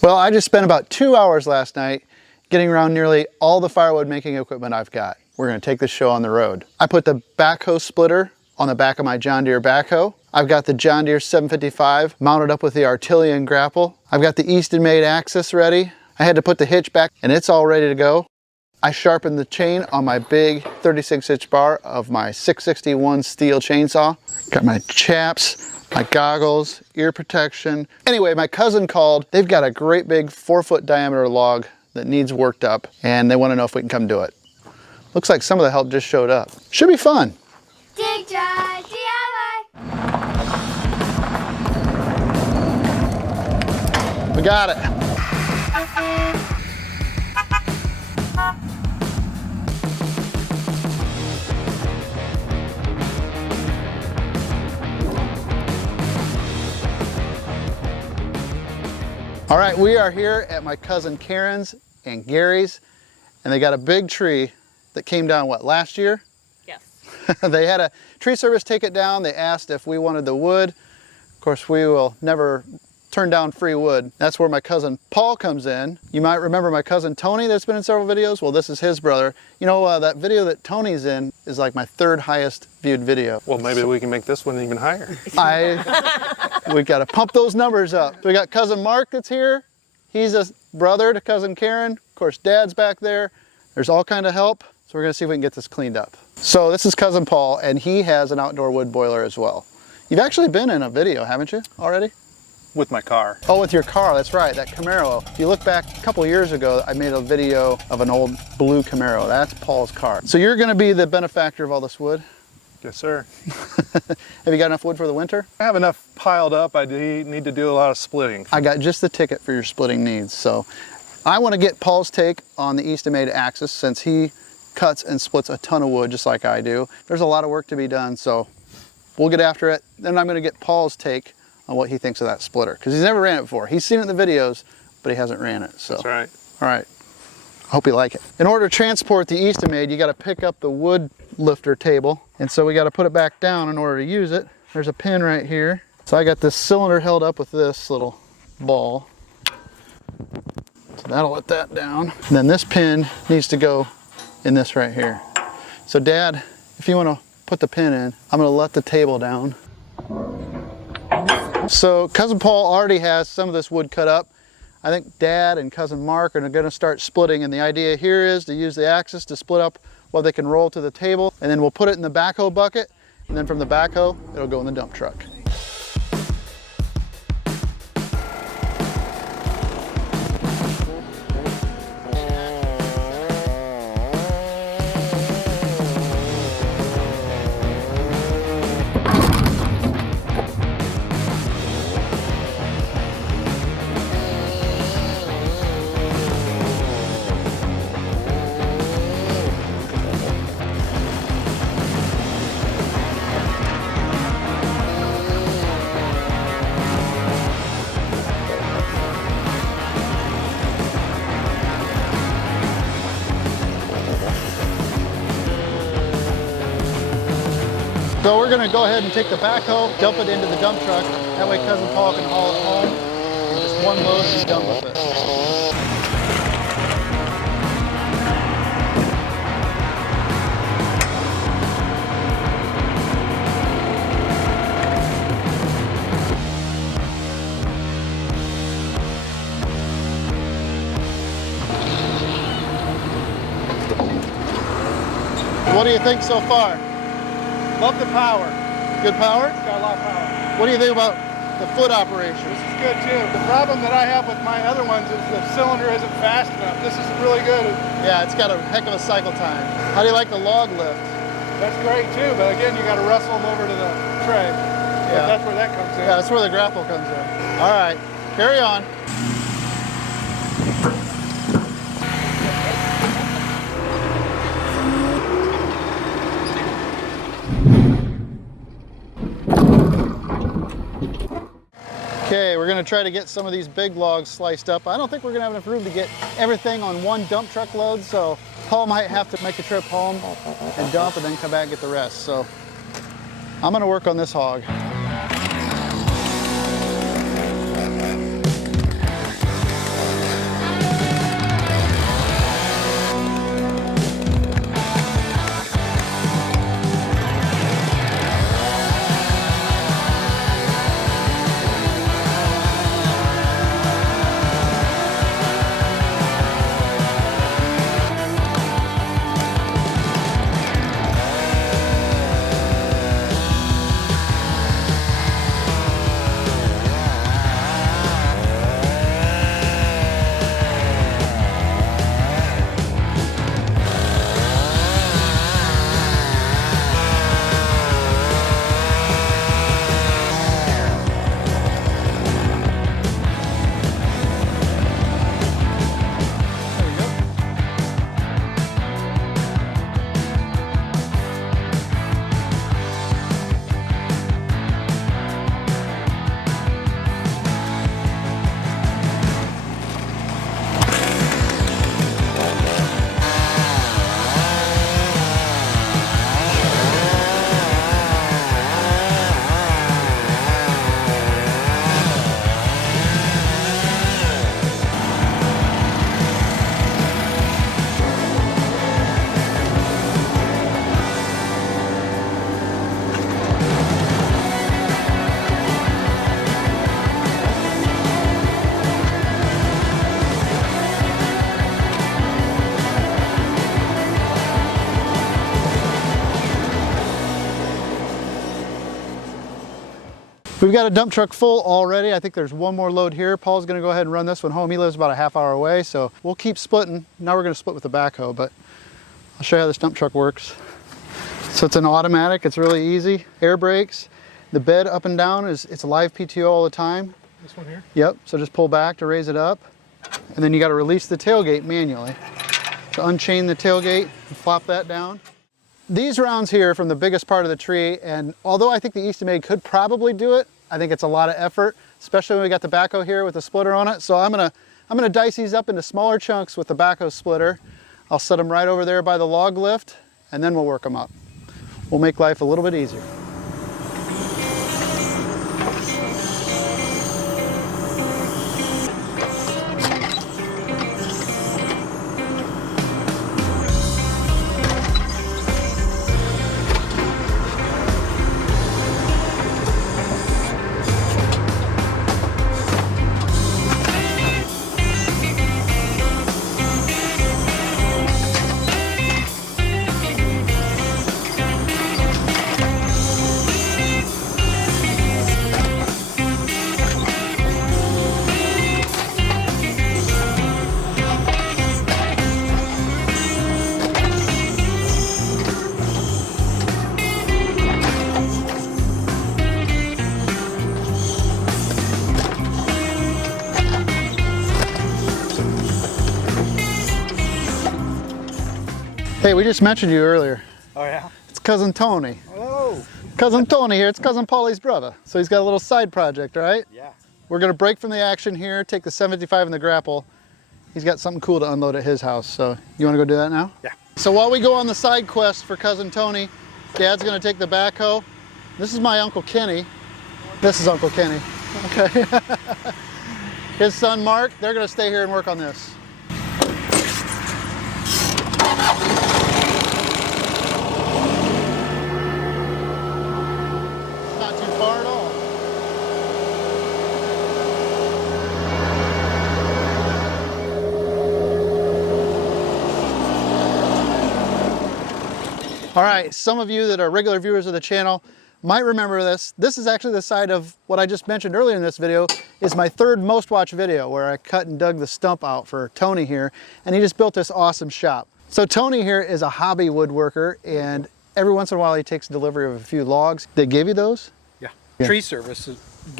Well, I just spent about 2 hours last night getting around nearly all the firewood making equipment I've got. We're going to take this show on the road. I put the backhoe splitter on the back of my John Deere backhoe. I've got the John Deere 755 mounted up with the Artillian Grapple. I've got the Eastonmade Axis ready. I had to put the hitch back and it's all ready to go. I sharpened the chain on my big 36-inch bar of my 661 Stihl Chainsaw. Got my chaps, my goggles, ear protection. Anyway, my cousin called. They've got a great big 4-foot diameter log that needs worked up and they want to know if we can come do it. Looks like some of the help just showed up. Should be fun. Dig Dry DIY. We got it. All right, we are here at my cousin Karen's and Gary's, and they got a big tree that came down, what, last year? Yes. They had a tree service take it down. They asked if we wanted the wood. Of course, we will never turn down free wood. That's where my cousin Paul comes in. You might remember my cousin Tony that's been in several videos. Well, this is his brother. You know, that video that Tony's in is like my 3rd highest viewed video. Well, maybe we can make this one even higher. We got to pump those numbers up. So we got cousin Mark that's here. He's a brother to cousin Karen. Of course, Dad's back there. There's all kind of help. So we're gonna see if we can get this cleaned up. So this is cousin Paul, and he has an outdoor wood boiler as well. You've actually been in a video, haven't you, already? With my car. Oh, with your car, that's right, that Camaro. If you look back a couple years ago, I made a video of an old blue Camaro. That's Paul's car. So you're gonna be the benefactor of all this wood? Yes, sir. Have you got enough wood for the winter? I have enough piled up. I need to do a lot of splitting. I got just the ticket for your splitting needs. So I want to get Paul's take on the Eastonmade Axis since he cuts and splits a ton of wood just like I do. There's a lot of work to be done, so we'll get after it. Then I'm going to get Paul's take on what he thinks of that splitter because he's never ran it before. He's seen it in the videos, but he hasn't ran it. So. That's right. All right. I hope you like it. In order to transport the Eastonmade, you got to pick up the wood lifter table. And so we got to put it back down in order to use it. There's a pin right here. So I got this cylinder held up with this little ball. So that'll let that down. And then this pin needs to go in this right here. So Dad, if you want to put the pin in, I'm going to let the table down. So cousin Paul already has some of this wood cut up. I think Dad and cousin Mark are going to start splitting, and the idea here is to use the axis to split up what they can roll to the table, and then we'll put it in the backhoe bucket, and then from the backhoe it'll go in the dump truck. So we're going to go ahead and take the backhoe, dump it into the dump truck. That way cousin Paul can haul it home. And just one load and be done with it. What do you think so far? Love the power. Good power? It's got a lot of power. What do you think about the foot operation? This is good too. The problem that I have with my other ones is the cylinder isn't fast enough. This is really good. Yeah, it's got a heck of a cycle time. How do you like the log lift? That's great too, but again, you got to wrestle them over to the tray. Yeah. That's where that comes in. Yeah, that's where the grapple comes in. All right, carry on. Okay, we're gonna try to get some of these big logs sliced up. I don't think we're gonna have enough room to get everything on one dump truck load, so Paul might have to make a trip home and dump and then come back and get the rest. So I'm gonna work on this hog. We've got a dump truck full already. I think there's one more load here. Paul's gonna go ahead and run this one home. He lives about a half hour away, so we'll keep splitting. Now we're gonna split with the backhoe, but I'll show you how this dump truck works. So it's an automatic, it's really easy. Air brakes. The bed up and down it's a live PTO all the time. This one here? Yep, so just pull back to raise it up. And then you gotta release the tailgate manually. So unchain the tailgate and flop that down. These rounds here from the biggest part of the tree, and although I think the Eastonmade could probably do it, I think it's a lot of effort, especially when we got the backhoe here with the splitter on it. So I'm gonna dice these up into smaller chunks with the backhoe splitter. I'll set them right over there by the log lift, and then we'll work them up. We'll make life a little bit easier. Hey, we just mentioned you earlier. Oh yeah? It's Cousin Tony. Oh! Cousin Tony here, it's Cousin Paulie's brother. So he's got a little side project, right? Yeah. We're gonna break from the action here, take the 75 and the grapple. He's got something cool to unload at his house, so you wanna go do that now? Yeah. So while we go on the side quest for Cousin Tony, Dad's gonna take the backhoe. This is my Uncle Kenny. This is Uncle Kenny, okay. His son Mark, they're gonna stay here and work on this. Not too far at all. All right, some of you that are regular viewers of the channel might remember this. This is actually the side of what I just mentioned earlier in this video, is my third most watched video where I cut and dug the stump out for Tony here, and he just built this awesome shop. So Tony here is a hobby woodworker, and every once in a while he takes delivery of a few logs. They give you those? Yeah. Yeah. Tree service.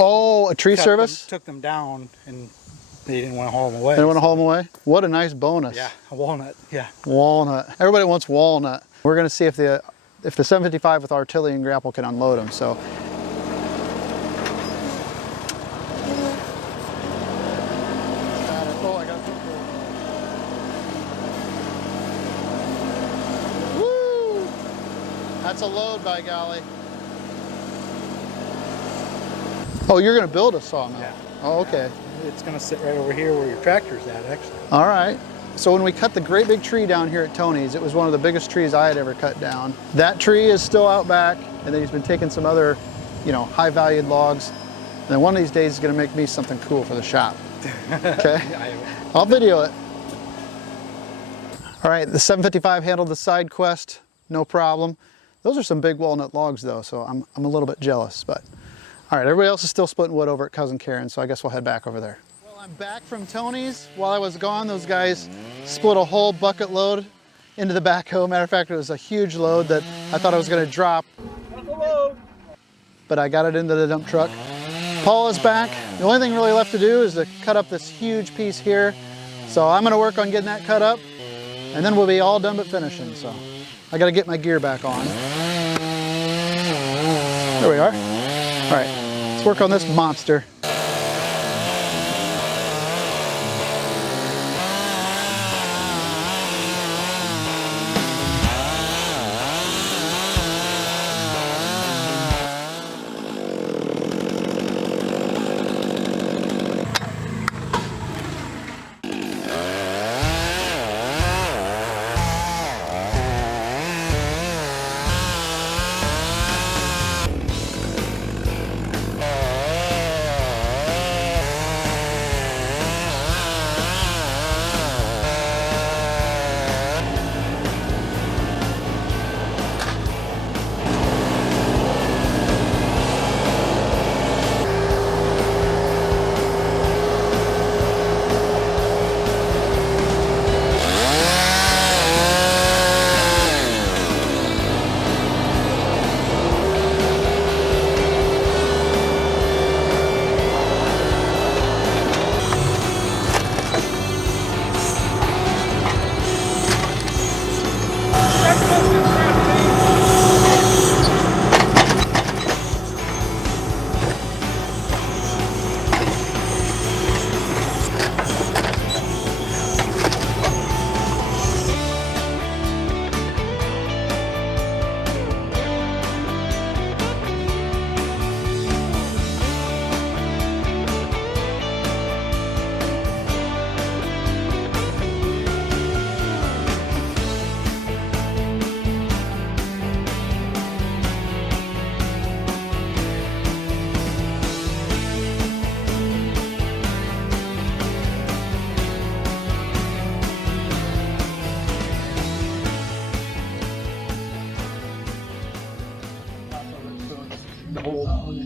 Oh, a tree service? Took them down and they didn't want to haul them away. They don't want to haul them away? What a nice bonus. Yeah, a walnut, yeah. Walnut. Everybody wants walnut. We're gonna see if the 755 with Artillian Grapple can unload them. So. Oh, I got it. Woo! That's a load, by golly. Oh, you're gonna build a sawmill? Yeah. Oh, okay. It's gonna sit right over here where your tractor's at, actually. All right. So when we cut the great big tree down here at Tony's, it was one of the biggest trees I had ever cut down. That tree is still out back, and then he's been taking some other, high valued logs. And then one of these days he's gonna make me something cool for the shop. Okay? I'll video it. All right, the 755 handled the side quest, no problem. Those are some big walnut logs though, so I'm a little bit jealous, but. All right, everybody else is still splitting wood over at Cousin Karen's, so I guess we'll head back over there. Well, I'm back from Tony's. While I was gone, those guys split a whole bucket load into the backhoe. Matter of fact, it was a huge load that I thought I was gonna drop. But I got it into the dump truck. Paul is back. The only thing really left to do is to cut up this huge piece here. So I'm gonna work on getting that cut up, and then we'll be all done but finishing. So I gotta get my gear back on. There we are. All right, let's work on this monster.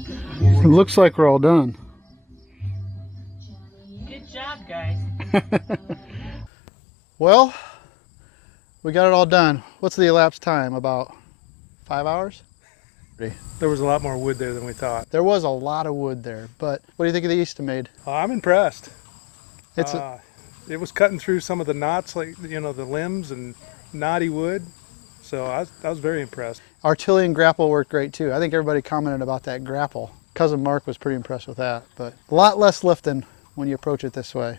It looks like we're all done. Good job, guys. Well, we got it all done. What's the elapsed time? About 5 hours? There was a lot more wood there than we thought. There was a lot of wood there, but what do you think of the Eastonmade? I'm impressed. It's It was cutting through some of the knots, like, you know, the limbs and knotty wood. So I was very impressed. Artillian Grapple worked great too. I think everybody commented about that grapple. Cousin Mark was pretty impressed with that, but a lot less lifting when you approach it this way.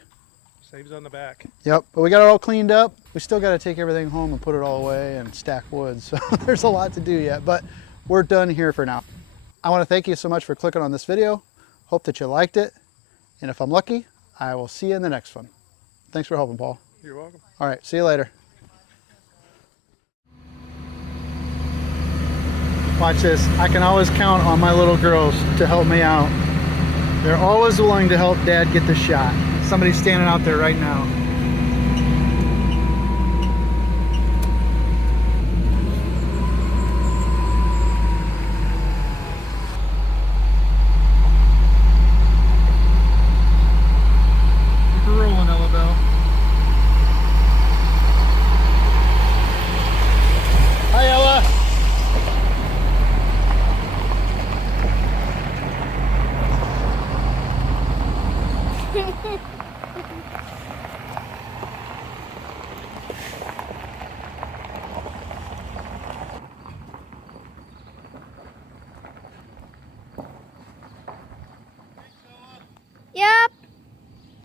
Saves on the back. Yep, but we got it all cleaned up. We still got to take everything home and put it all away and stack wood. So there's a lot to do yet, but we're done here for now. I want to thank you so much for clicking on this video. Hope that you liked it. And if I'm lucky, I will see you in the next one. Thanks for helping, Paul. You're welcome. All right, see you later. Watch this. I can always count on my little girls to help me out. They're always willing to help Dad get the shot. Somebody's standing out there right now.